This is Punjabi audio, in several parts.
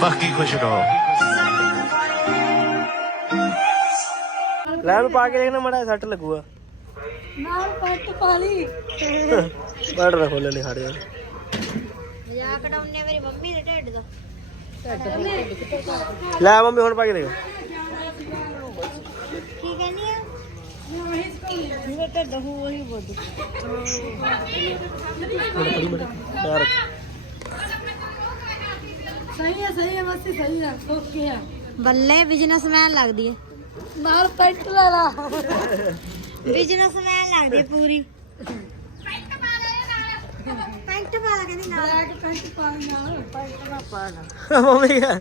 ਬਾਕੀ ਖੁਸ਼ ਰਹੋ। ਲੈ ਨੂੰ ਪਾ ਕੇ ਦੇਖਣਾ ਮੜਾ ਸੱਟ ਲੱਗੂਗਾ। ਨਾਲ ਪੱਟ ਪਾਲੀ ਬੜ ਖੋਲੇ ਨਹੀਂ ਖੜ ਜਾ। ਮਜ਼ਾਕ ਡਾਉਨੇ ਮੇਰੀ ਮੰਮੀ ਦੇ ਢਿੱਡ ਦਾ। ਲੈ ਮੰਮੀ ਹੁਣ ਪਾ ਕੇ ਦੇਖ। ਕੀ ਕਹਿੰਦੀ ਆ? ਮੇਰੇ ਢਿੱਡ ਹੋ ਉਹੀ ਬੋਦ ਯਾਰ ਸਹੀ ਹੈ ਸਹੀ ਹੈ ਮਸਤੀ ਸਹੀ ਹੈ ਓਕੇ ਆ। ਬੱਲੇ ਬਿਜ਼ਨਸਮੈਨ ਲੱਗਦੀ ਹੈ ਨਾਲ ਪੈਂਟ ਲਾ ਲਾ। ਬਿਜ਼ਨਸਮੈਨ ਲੱਗਦੀ ਹੈ ਪੂਰੀ। ਪੈਂਟ ਪਾ ਲਾ ਕਹਿੰਦੀ ਨਾਲ। ਪੈਂਟ ਪਾ ਨਾਲ। ਪੈਂਟ ਨਾ ਪਾ ਨਾ ਮੰਮੀ ਆ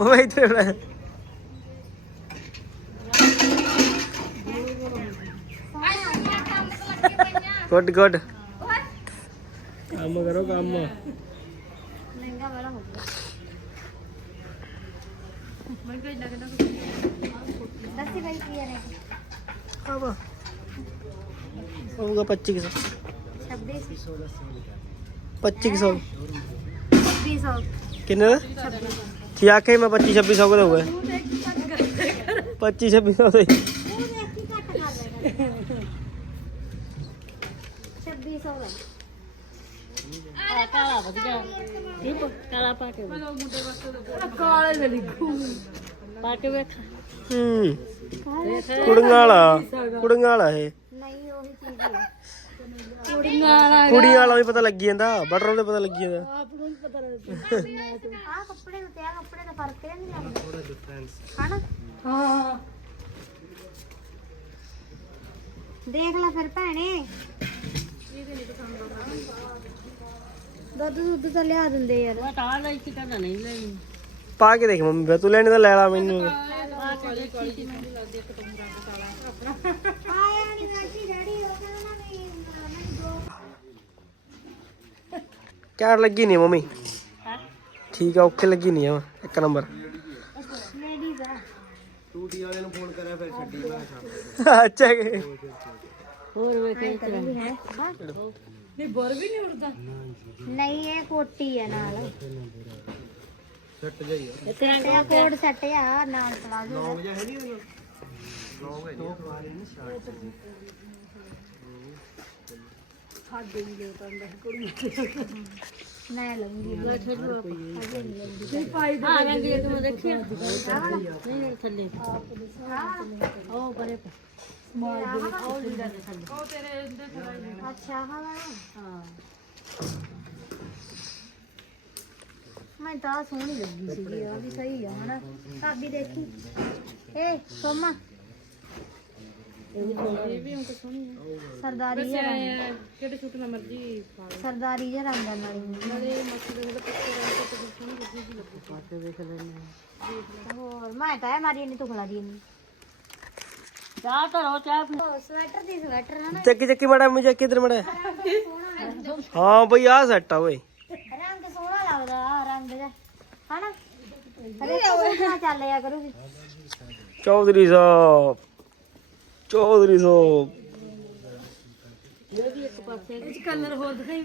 ਮੰਮੀ ਇੱਥੇ ਬੜਾ ਗੁੱਡ ਗੁੱਡ। ਕੰਮ ਕਰੋ ਕੰਮ। ਮਹਿੰਗਾ ਵਾਲਾ ਹੋ ਗਿਆ। ਮੈਂ ਕੋਈ ਲੱਗਦਾ ਦੱਸੀ ਬਾਈ ਕੀ ਹੈ ਆਵਾ ਹੋਊਗਾ 2500 26 2500 2600 ਕਿੰਨੇ ਦਾ? ਕੀ ਆਖੇ ਮੈਂ 25 2600 ਕੋ ਦਊਗਾ 25 2600 ਦੇ ਉਹ ਦੇਖ ਕੀ ਘੱਟ ਕਰ ਲੈਗਾ 2600 ਦਾ। ਕਾਲਾ ਵਧੀਆ। ਠੀਕ ਕਾਲਾ ਪਾ ਕੇ ਕਾਲੇ ਦੇ ਲਿਖੂ ਪਾ ਕੇ ਵੇਖ। ਹੂੰ। ਕੁੜੀਆਂ ਵਾਲਾ। ਕੁੜੀਆਂ ਵਾਲਾ ਇਹ। ਨਹੀਂ ਉਹੀ ਚੀਜ਼ ਹੈ ਕੁੜੀਆਂ ਵਾਲਾ ਕੁੜੀਆਂ ਵਾਲਾ ਵੀ ਪਤਾ ਲੱਗੀ ਜਾਂਦਾ। ਬਟਰ ਦੇ ਪਤਾ ਲੱਗੀ ਜਾਂਦਾ। ਆਪ ਨੂੰ ਪਤਾ ਲੱਗਦਾ ਆ ਕੱਪੜੇ ਨੂੰ ਤੇ ਆ ਕੱਪੜੇ ਦਾ ਫ਼ਰਕ ਤੇ ਨਹੀਂ ਲੱਗਦਾ ਥੋੜਾ ਡਿਫਰੈਂਸ ਹਨਾ? ਹਾਂ। ਦੇਖ ਲੈ ਫਿਰ ਭੈਣੇ। ਦੁੱਧ ਦੁੱਧ ਤਾਂ ਲਿਆ ਦਿੰਦੇ ਯਾਰ। ਤਾਂ ਲਈ ਨਹੀਂ ਪਾ ਕੇ ਦੇਖ ਮੰਮੀ ਫਿਰ ਤੂੰ ਲੈਣੇ ਤਾਂ ਲੈ ਲਾ ਮੈਨੂੰ। ਆਇਆ ਨਹੀਂ ਲੱਗੀ ਨਹੀਂ ਮੰਮੀ। ਠੀਕ ਆ ਓਕੇ ਲੱਗੀ ਨਹੀਂ ਆ ਇੱਕ ਨੰਬਰ। ਲੇਡੀਜ਼ ਆ। ਟੂਟੀ ਵਾਲੇ ਨੂੰ ਫੋਨ ਕਰਿਆ ਫਿਰ ਛੱਡੀ ਮੈਂ ਅੱਛਾ ਨਹੀਂ ਬਰ ਵੀ ਨਹੀਂ ਉੜਦਾ ਨਹੀਂ ਇਹ ਕੋਟੀ ਹੈ ਨਾਲ ਸੱਟ ਜਾਈ ਸੈੱਟ ਆ ਕੋਟ ਸੈੱਟ ਆ ਨਾਲ ਪਲਾਜ਼ੋ ਦਾ। ਹੈ ਨਹੀਂ ਮੈਂ ਲਊਂਗੀ ਮੈਂ ਛੱਡੂ ਅਜੇ ਨਹੀਂ ਲਊਂਗੀ ਪਾਈ ਹਾਂ ਰੰਗ ਇਹ ਤੂੰ ਦੇਖਿਆ ਨਹੀਂ ਥੱਲੇ ਉਹ ਪਰੇ ਸਮਾਲ ਦੇ ਉਹ ਲੀੜਾ ਦੇ ਥੱਲੇ ਉਹ ਅੱਛਾ ਹਾਂ ਹਾਂ ਮੈਂ ਤਾਂ ਸੋਹਣੀ ਲੱਗੀ ਸੀਗੀ ਆ ਵੀ ਸਹੀ ਆ ਹਨਾ ਭਾਬੀ ਦੇਖੀ ਏ ਸੋਮਾ ਇਹ ਵੀ ਉਹ ਸੋਹਣੀ ਆ ਸਰਦਾਰੀ ਜਿਹਾ ਰੰਗ ਕਿਹੜੇ ਸੂਟ ਨਾਲ ਮਰਜ਼ੀ ਪਾ ਸਰਦਾਰੀ ਜਿਹਾ ਰੰਗ ਆ ਨਾਲੇ ਨਾਲੇ ਮੱਛੀ ਦੇ ਜਿਹੜੇ ਪੱਕੇ ਰੰਗ ਤੇ ਸੋਹਣੀ ਲੱਗੀ ਜੀ ਲੱਗੀ ਹੋਰ ਮੈਂ ਤਾਂ ਇਹ ਮਾਰੀ ਨਹੀਂ ਤੁਖਲਾ ਦੀ ਨਹੀਂ ਚਾਹ ਧਰੋ ਚਾਹ ਸਵੈਟਰ ਦੀ ਸਵੈਟਰ ਹਨਾ ਚੱਕੀ ਚੱਕੀ ਮੜਾ ਮੁਝੇ ਕਿਧਰ ਮੜਾ। ਹਾਂ ਬਈ ਆ ਸੈੱਟ ਆ ਓਏ। ਰੰਗ ਸੋਹਣਾ ਲੱਗਦਾ ਆ ਰੰਗ ਜਿਹਾ। ਹਨਾ? ਹਰੇ ਸੋਹਣਾ ਚੱਲ ਜਾ ਕਰੂਗੀ? ਚੌਧਰੀ ਸਾਹਿਬ ਚੌਧਰੀ ਸਾਹਿਬ। ਕਲਰ ਹੋਰ ਦਿਖਾਈ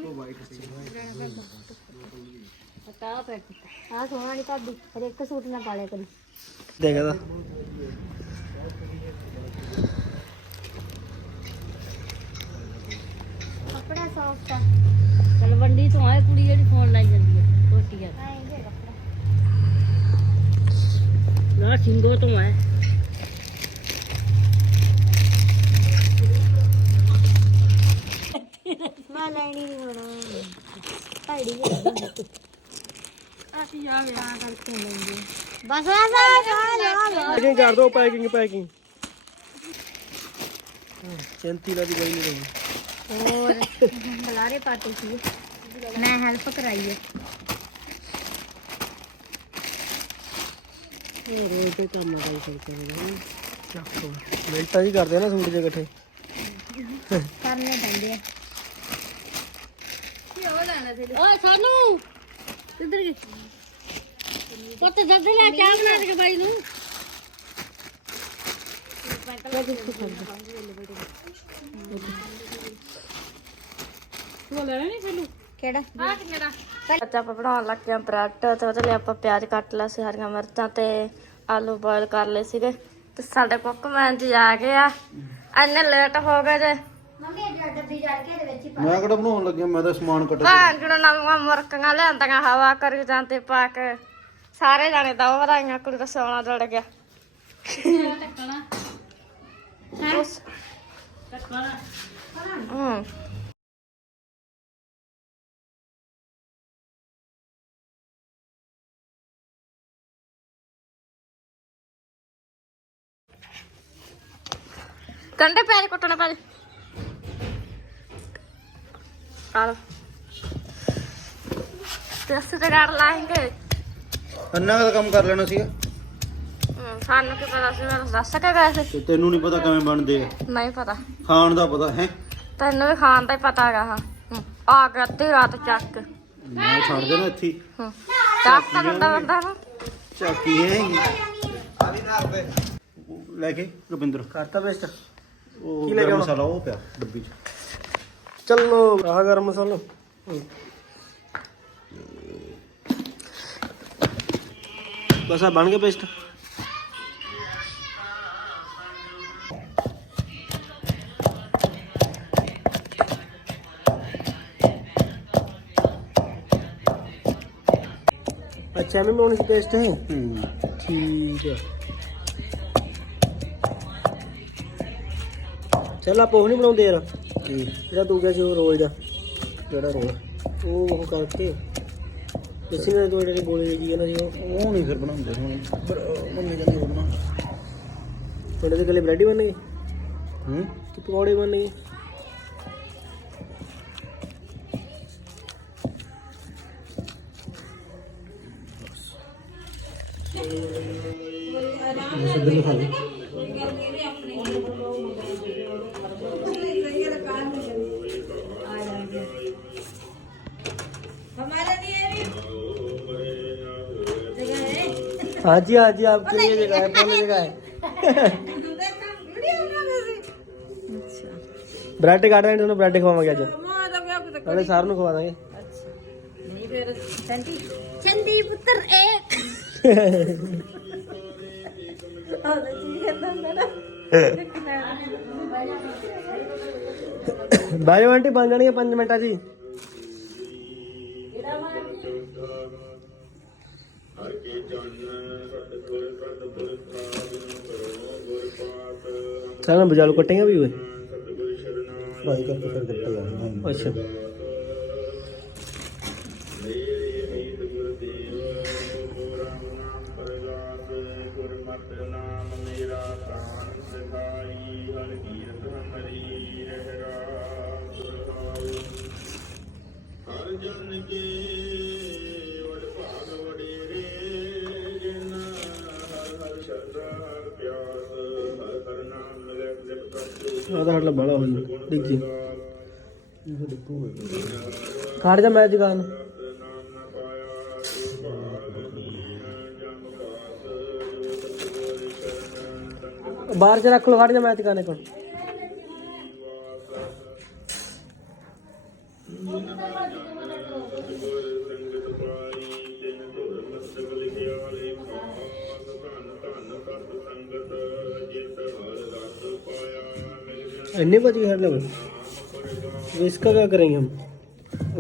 ਪਤਾ ਪੈਟ ਆ ਸੋਹਣਾ ਨਹੀਂ ਭਾਬੀ ਹਰ ਇੱਕ ਸੂਟ ਨਾਲ ਪਾਲਿਆ ਕਰੀ। ਦੇਖਦਾ। ਆ ਤਲਵੰਡੀ ਤੋਂ ਆਏ ਕੁੜੀ ਜਿਹੜੀ ਫੋਨ ਲਾਈ ਜਾਂਦੀ ਹੈ ਕੋਟੀ ਆ। ਨਾ ਸਿੰਘੋ ਤੋਂ ਆਏ। ਮੈਂ ਲੈਣੀ ਨਹੀਂ ਹੁਣ। ਜਿਹੀ ਆਸੀ ਜਾਵੇ ਤਾਂ ਕਰਕੇ ਲੈਂਦੀ। ਬਸ ਬਸ ਆ ਪੈਕਿੰਗ ਕਰ ਦੋ ਪੈਕਿੰਗ ਪੈਕਿੰਗ ਚੰਤੀ ਲਾ ਦੀ ਬਾਈ ਨੇ ਹੋਰ? ਬਲਾਰੇ ਪਾਟੇ ਸੀ। ਮੈਂ ਹੈਲਪ ਕਰਾਈ ਹੈ ਇਹ ਰੋਜ਼ ਤੇ ਕੰਮ ਦਾ ਹੀ ਸੋਚਦੇ ਨੇ। ਮਿੰਟਾਂ ਜੀ ਕਰਦੇ ਆ ਨਾ ਸੂਟ ਜੇ ਇਕੱਠੇ। ਕਰਨੇ ਪੈਂਦੇ ਆ। ਓਏ ਸਾਨੂੰ! ਇੱਧਰ ਕੀ ਪੁੱਤ ਜਦ ਲੈ ਚਾਹ ਬਣਾ ਦੇ ਬਾਈ ਨੂੰ। ਤੂੰ ਲੈਣਾ ਨਹੀਂ ਸਾਨੂੰ ਕਿਹੜਾ? ਆ ਕਿੰਨੇ ਦਾ ਅੱਜ ਆਪਾਂ ਬਣਾਉਣ ਲੱਗੇ ਆਂ ਬ੍ਰੈਡ ਤੇ ਉਹਦੇ ਲਈ ਆਪਾਂ ਪਿਆਜ਼ ਕੱਟ ਲਿਆ ਸੀ ਹਰੀਆਂ ਮਿਰਚਾਂ ਤੇ ਆਲੂ ਬੋਇਲ ਕਰ ਲਏ ਸੀਗੇ। ਤੇ ਸਾਡੇ ਕੁੱਕਮੈਨ ਜੀ ਆ ਗਏ ਆ। ਇੰਨੇ ਲੇਟ ਹੋ ਗਏ ਜੇ। ਮੈਂ ਕਿਹੜਾ ਬਣਾਉਣ ਲੱਗਿਆ ਮੈਂ ਤਾਂ ਸਮਾਨ ਕੱਟ ਭੈਣ ਜਿਹੜਾ ਨਵੀਆਂ ਮੁਰਕੀਆਂ ਲਿਆਂਦੀਆਂ ਹਵਾ ਕਰੀ ਜਾਂਦੇ ਪਾ ਕੇ। ਸਾਰੇ ਜਾਣੇ ਦਾ ਵਧਾਈਆਂ ਕੁੜੀ ਦਾ ਸੋਨਾ ਜੜ ਗਿਆ। ਟੱਕਣਾ ਉਸ ਟੱਕਣਾ ਹੂੰ। ਕੰਡੇ ਪਿਆਜ਼ ਕੁੱਟਣਾ ਪੈ ਆ ਲਓ। ਤੇ ਅਸੀਂ ਤੇ ਗਾੜ ਲਾਏਂਗੇ। ਅੰਨਾ ਦਾ ਕੰਮ ਕਰ ਲੈਣਾ ਸੀਗਾ। ਹੂੰ, ਸਾਨੂੰ ਕੀ ਪਤਾ ਸੀ ਮੈਨੂੰ ਦੱਸ ਕੇ ਗਏ ਸੀ। ਤੇ ਤੈਨੂੰ ਨਹੀਂ ਪਤਾ ਕਿਵੇਂ ਬਣਦੇ ਆ। ਨਹੀਂ ਪਤਾ। ਖਾਣ ਦਾ ਪਤਾ ਹੈ? ਤੈਨੂੰ ਵੀ ਖਾਣ ਦਾ ਹੀ ਪਤਾ ਹੈਗਾ ਹਾਂ। ਹੂੰ, ਆ ਗਿਆ ਅੱਧੀ ਰਾਤ ਚੱਕ। ਮੈਂ ਛੱਡ ਦੇਣਾ ਇੱਥੇ ਹੀ। ਹੂੰ ਚੱਕ ਤਾਂ ਦਿੰਦਾ ਬੰਦਾ ਨਾ ਝਾਕੀ ਹੈ ਲੈ ਕੇ ਰਵਿੰਦਰ ਕਰਤਾ ਬੇਸਟ ਉਹ ਕੀ ਲੈ ਕੇ ਗਰਮ ਆਵਾਂ? ਮਸਾਲਾ ਉਹ ਪਿਆ ਡੱਬੀ 'ਚ। ਚਲੋ ਆਹ ਗਰਮ ਮਸਾਲਾ। ਹੂੰ। ਬਸ ਆ ਬਣ ਗਿਆ ਪੇਸਟ ਅੱਛਾ ਐਵੇਂ ਬਣਾਉਣੀ ਸੀ ਪੇਸਟ ਹੂੰ। ਠੀਕ ਹੈ ਚੱਲ ਆਪਾਂ ਉਹ ਨਹੀਂ ਬਣਾਉਂਦੇ ਯਾਰ। ਕੀ? ਜਿਹੜਾ ਤੂੰ ਕਿਹਾ ਸੀ ਉਹ ਰੋਜ਼ ਦਾ। ਕਿਹੜਾ ਰੋਲ ਉਹ ਉਹ ਕਰਕੇ। ਇਸੇ ਨੇ ਤੁਹਾਡੇ ਲਈ ਬੋਲੇ ਜੀ ਨਾ ਜੀ ਉਹ। ਉਹ ਨਹੀਂ ਫਿਰ ਬਣਾਉਂਦੇ ਹੁਣ। ਪਰ ਅਹ, ਮੰਮੀ ਕਹਿੰਦੀ ਉਹ ਬਣਾ। ਤੁਹਾਡੇ ਦੇ ਗਲੇ ਬ੍ਰੈਡ ਹੀ ਬਣ ਗਏ ਹੂੰ? ਤੇ ਪਕੌੜੇ ਬਣ हाँ जी हाँ जी आपके लिए जगह है पहले जगह है ब्रेड काट रहे हैं ब्रेड खवावांगे ਅੱਜ ਨਾਲੇ ਸਾਰ ਨੂੰ ਖਵਾ ਦਾਂਗੇ ਚੰਦੀ ਪੁੱਤਰ ਇੱਕ ਬਾਜੋ ਆਂਟੀ ਬਣ ਜਾਣਗੇ 5 ਮਿੰਟਾਂ ਜੀ ਸਾਰਾ ਬਜਾਲੂ ਕੱਟੇਗਾ ਵੀ ਓਏ ਫਰਾਈ ਕਰਕੇ ਫਿਰ ਕੱਟੇ ਜਾਣਾ ਅੱਛਾ ਆ ਤਾਂ ਹਟਲਾ ਬੜਾ ਹੋਈ ਦੇਖੀ। ਕਾੜ ਜਾ ਮੈਚ ਗਾਨ ਬਾਹਰ ਚ ਰੱਖ ਲੋ ਖੜ ਜਾ ਮੈਚ ਗਾਣੇ ਕੋਲ। ਇੰਨੇ बज गए हर लोग तो इसका क्या करेंगे हम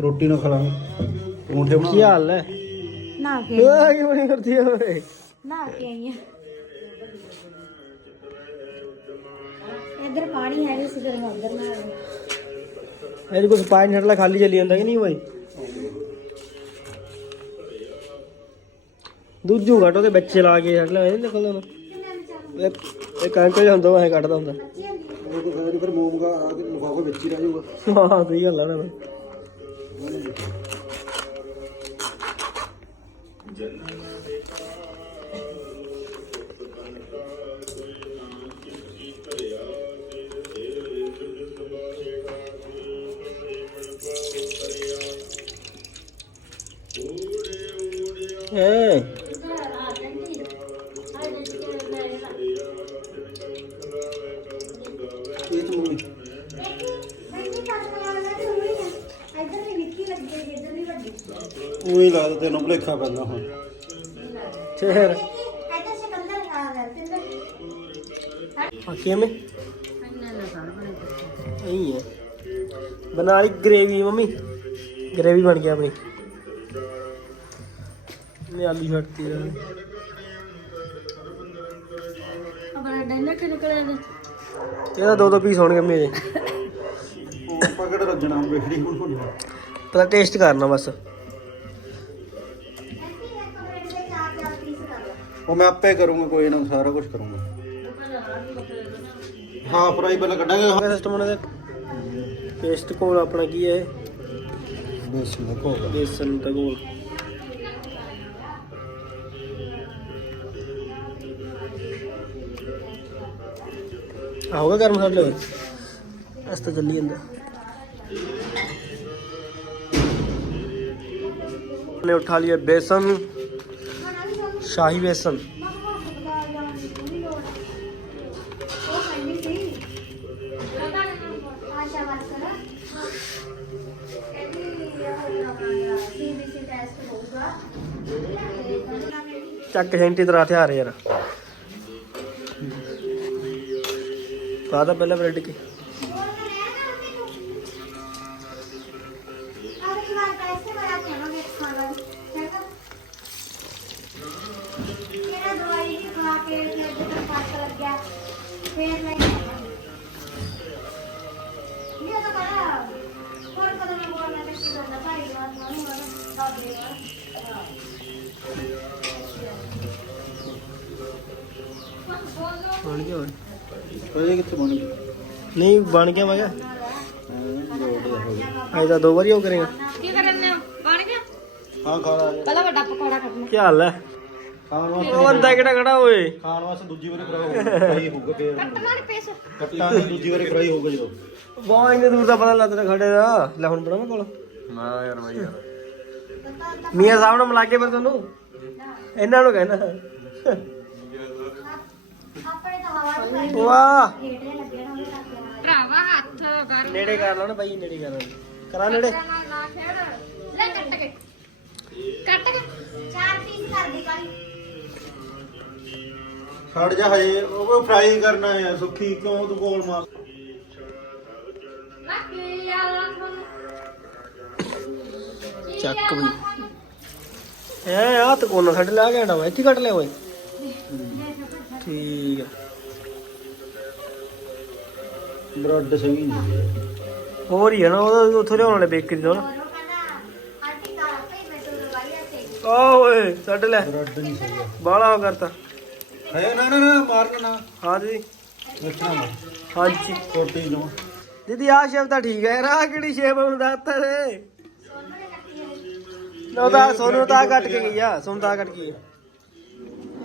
ਰੋਟੀ ਨਾਲ ਖਾ ਲਾਂਗੇ ਪਰੌਂਠੇ ਬਣਾ क्या हाल है ਨਾ ओए, क्यों नहीं करती है ओए? ਨਾ ਕੇ ਆਈਆਂ ਇਧਰ ਪਾਣੀ ਹੈ ਨਹੀਂ ਸੀ ਫਿਰ ਮੈਂ ਉਧਰ ਨਾ ਇਹ ਕੁਝ ਪਾਣੀ ਛੱਡਲਾ ਖਾਲੀ ਚੱਲੀ ਜਾਂਦਾ ਕਿ ਨਹੀਂ ਬਾਈ ਦੂਜੂ ਘਟ ਉਹਦੇ ਵਿੱਚ ਚਲਾ ਕੇ ਛੱਡ ਲੈ ਇਹ ਨੀ ਨਿਕਲਦਾ ਉਹਨੂੰ ਇਹ ਇਹ ਕਾਂਟੇ ਜਿਹਾ ਹੁੰਦਾ ਉਹ ਐਂ ਕੱਢਦਾ ਹੁੰਦਾ ਉਹ ਤਾਂ ਫਿਰ- ਫਿਰ ਮੋਮਗਾ ਆ ਕੇ ਵਿੱਚ ਹੀ ਰਹਿ ਜਾਊਗਾ। ਹਾਂ, ਸਹੀ ਗੱਲ ਆ ਨਾ ਤੈਨੂੰ ਭੁਲੇਖਾ ਪੈਂਦਾ ਹੁਣ। ਫੇਰ ਆ ਕਿਵੇਂ? ਇਹੀ ਹੈ। ਬਣਾ ਲਈ ਗ੍ਰੇਵੀ ਮੰਮੀ। ਗ੍ਰੇਵੀ ਬਣ ਗਿਆ ਆਪਣੀ। ਮੈਂ ਆਲੂ ਛੱਡਤੀ ਯਾਰ ਨੇ ਇਹਦਾ ਦੋ ਦੋ ਪੀਸ ਹੋਣਗੇ ਮੇਰੇ। ਉਹ ਪਕੜ ਰੱਜਣਾ ਹੁਣ ਹੁਣ। ਪਤਾ ਟੇਸਟ ਕਰਨਾ ਬਸ। ਉਹ ਮੈਂ ਆਪੇ ਕਰੂੰਗਾ ਕੋਈ ਨਾ ਸਾਰਾ ਕੁਝ ਕਰੂੰਗਾ। ਹਾਂ ਫਰਾਈ ਪਹਿਲਾਂ ਕੱਢਾਂਗੇ। ਸਿਸਟਮ ਉਹਨਾਂ ਦਾ? ਪੇਸਟ ਕੋਲ ਆਪਣਾ ਕੀ ਹੈ ਬੇਸਨ ਦਾ ਕੋਲ ਬੇਸਨ ਦਾ ਕੋਲ ਆਉਗਾ ਗਰਮ ਮਸਾਲੇ? ਅਸ ਤਾਂ ਚੱਲੀ ਜਾਂਦਾ। ਨੇ ਉਠਾ ਲਿਆ ਬੇਸਨ। ਸ਼ਾਹੀ ਵੇਸਣ ਚੱਕ ਸੈਂਟੀ ਤਰਾ ਹਥਿਆਰ ਯਾਰ। ਪਾਦਾ ਪਹਿਲਾਂ ਬ੍ਰੈਡ ਕੀ? ਫੇਰ ਮੈਂ ਇਹ ਤਾਂ ਕਰਾ। ਹੋਰ ਕਦੋਂ ਮੈਂ ਬੋਲਣਾ ਤੇ ਕੀ ਕਰਨਾ? ਭਾਈ ਵਾਰ ਮਾਨੂੰ ਵਾਰ ਬਾਬੇ ਵਾਰ ਬਣ ਗਿਆ ਹੋਰ ਇਹ ਕਿੱਥੇ ਬਣ ਗਈ ਨਹੀਂ ਬਣ ਗਿਆ ਮੈਂ ਕਿਹਾ। ਅੱਜ ਤਾਂ ਦੋ ਵਾਰੀ ਉਹ ਕਰੇਗਾ। ਕੀ ਕਰਨੇ ਹੋ ਬਣ ਗਿਆ? ਹਾਂ ਖਾਣਾ ਆ ਗਿਆ ਪਹਿਲਾਂ ਵੱਡਾ ਪਕੌੜਾ ਕੱਢਣਾ। ਕੀ ਹਾਲ ਹੈ? ਖਾਣ ਵਾਸਤੇ ਉਹ ਬੰਦਾ ਕਿਹੜਾ ਖੜਾ ਓਏ? ਖਾਣ ਵਾਸਤੇ ਦੂਜੀ ਵਾਰੀ ਫਰਾਈ ਹੋਊਗਾ ਫੇਰ। ਮਾਰ ਪੇਸ। ਕੱਟਾਂਗੇ ਦੂਜੀ ਵਾਰੀ ਫਰਾਈ ਹੋਊਗਾ ਜਦੋਂ। ਬਹੁਤ ਇੰਨੇ ਦੂਰ ਦਾ ਪਤਾ ਲੱਗਦਾ ਖੜੇ ਦਾ। ਲੈ ਹੁਣ ਬਣਾਵਾਂ ਕੋਲ। ਨਾ ਯਾਰ ਬਾਈ ਯਾਰ। ਮੀਆਂ ਸਾਹਿਬ ਨੂੰ ਮਿਲਾ ਕੇ ਫਿਰ ਤੁਹਾਨੂੰ? ਇਹਨਾਂ ਨੂੰ ਕਹਿਣਾ। ਵਾਹ। ਭਰਾਵਾ ਹੱਥ ਕਰ। ਨੇੜੇ ਕਰ ਲਓ ਨਾ ਬਾਈ ਨੇੜੇ ਕਰ ਲਓ ਕਰਾ ਨੇੜੇ। ਨਾ ਨਾ ਖੇਡ। ਲੈ ਕੱਟ ਕੇ। ਕੱਟ ਕੇ। ਚਾਰ ਪੀਸ ਕਰ ਦੀ ਕਾਲੀ ਛੱਡ ਜਾ ਹਜੇ ਉਹ ਫਰਾਈ ਕਰਨਾ ਹੈ ਸੁੱਖੀ ਕਿਉਂ ਤੂੰ ਗੋਲ ਮਾਰ? ਚੱਕ ਬਈ ਐ ਆ ਤਾਂ ਕੋਨਾ ਛੱਡ ਲਿਆ ਗਿਆ ਵਾ ਇੱਥੇ ਕੱਟ ਲਿਆ ਓਏ। ਠੀਕ ਹੈ ਬ੍ਰੈਡ ਸਹੀ ਨਹੀਂ ਹੋਰ ਹੀ ਹੈ ਨਾ ਉਹਦਾ ਉੱਥੋਂ ਲਿਆਉਣ ਵਾਲੇ ਬੇਕਰੀ ਤੋਂ ਨਾ। ਉਹ ਕਾਲਾ ਆ ਓਏ ਛੱਡ ਲੈ। ਬ੍ਰੈਡ ਨਹੀਂ ਸਹੀ ਬਾਲਾ ਕਰਤਾ। ਹੈ ਨਾ ਨਾ ਨਾ ਮਾਰਨਾ ਨਾ। ਨਾ ਹਾਂਜੀ। ਨੂੰ ਦੀਦੀ ਆਹ ਸ਼ੇਪ ਤਾਂ ਠੀਕ ਹੈ ਰਾਹ ਕਿਹੜੀ ਸ਼ੇਪ ਹੁਣ ਦੱਸਤਾ ਰੇ ਨਾ ਉਹਦਾ ਸੋਨੂੰ ਤਾਂ ਕੱਟ ਕੇ ਗਈ ਆ ਸੋਨੂੰ ਤਾਂ ਕੱਟ ਕੇ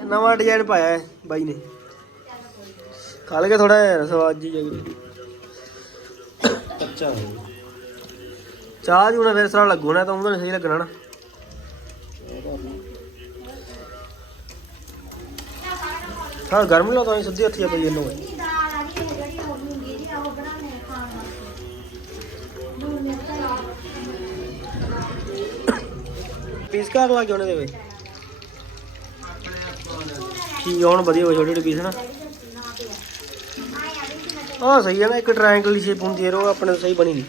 ਨਵਾਂ ਡਿਜ਼ਾਈਨ ਪਾਇਆ ਹੈ ਬਾਈ ਨੇ। ਖਾ ਕੇ ਥੋੜਾ ਸਵਾਦ ਜੀ ਜਗ ਕੱਚਾ ਹੈ ਚਾਹ ਜੂਣਾ ਫਿਰ ਸਾਰਾ ਲੱਗੂ ਨਾ ਤਾਂ ਉਹਨੂੰ ਸਹੀ ਲੱਗਣਾ ਨਾ। ਹਾਂ ਗਰਮ ਲਾ ਤਾਂ ਸਿੱਧੀ ਹੱਥੀਆਂ ਪਈ ਇਹਨੂੰ ਦੀ ਦਾਲ ਆ ਰਹੀ ਹੈ ਜਿਹੜੀ ਉਹ ਮੂੰਗੀ ਦੀ ਆ ਉਹ ਬਣਾਉਣੇ ਆ ਖਾਣ ਵਾਸਤੇ। ਨੂਨ ਮਿਰਚ ਲਾ ਪੀਸ ਘਰ ਲਾ ਕੇ ਉਹਨੇ ਦੇਵੇ। ਠੀਕ ਆ, ਹੁਣ ਵਧੀਆ ਹੋਏ ਛੋਟੇ ਛੋਟੇ ਪੀਸ ਨਾ ਹਾਂ ਸਹੀ ਹੈ ਨਾ ਇੱਕ ਟ੍ਰਾਇੰਗਲ ਦੀ ਸ਼ੇਪ ਹੁੰਦੀ ਹੈ ਉਹ ਆਪਣੇ ਤੋਂ ਸਹੀ ਬਣੀ ਨਹੀਂ।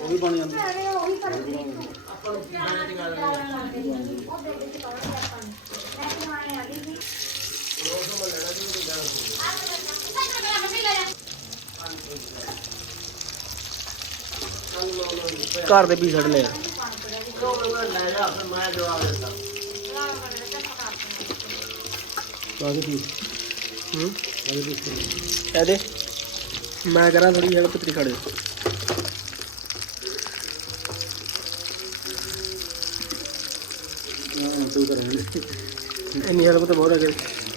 ਉਹ ਵੀ ਬਣ ਜਾਂਦਾ। ਅਰੇ ਉਹ ਵੀ ਕਰ ਦੇ ਘਰ ਦੇ ਪੀਸ ਛੱਡ ਲਿਆ ਕਾਹਦੇ ਪੀਸ ਹੂੰ? ਕਾਹਦੇ ਪੀਸ ਕਹਦੇ ਮੈਂ ਕਰਾਂ ਥੋੜੀ ਹੈਲਪ ਤੇਰੀ ਖੜੇ ਇੰਨੀ ਹੈਲਪ ਤਾਂ ਬਹੁਤ ਹੈ ਗਈ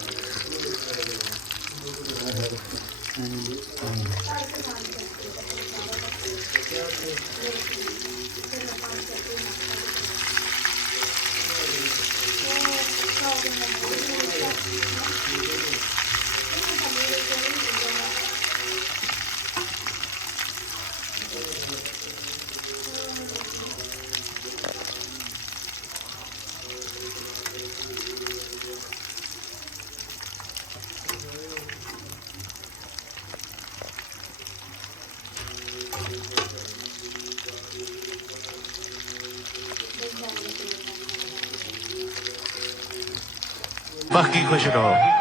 ਬਾਕੀ ਖੁਸ਼ ਰਹੋ।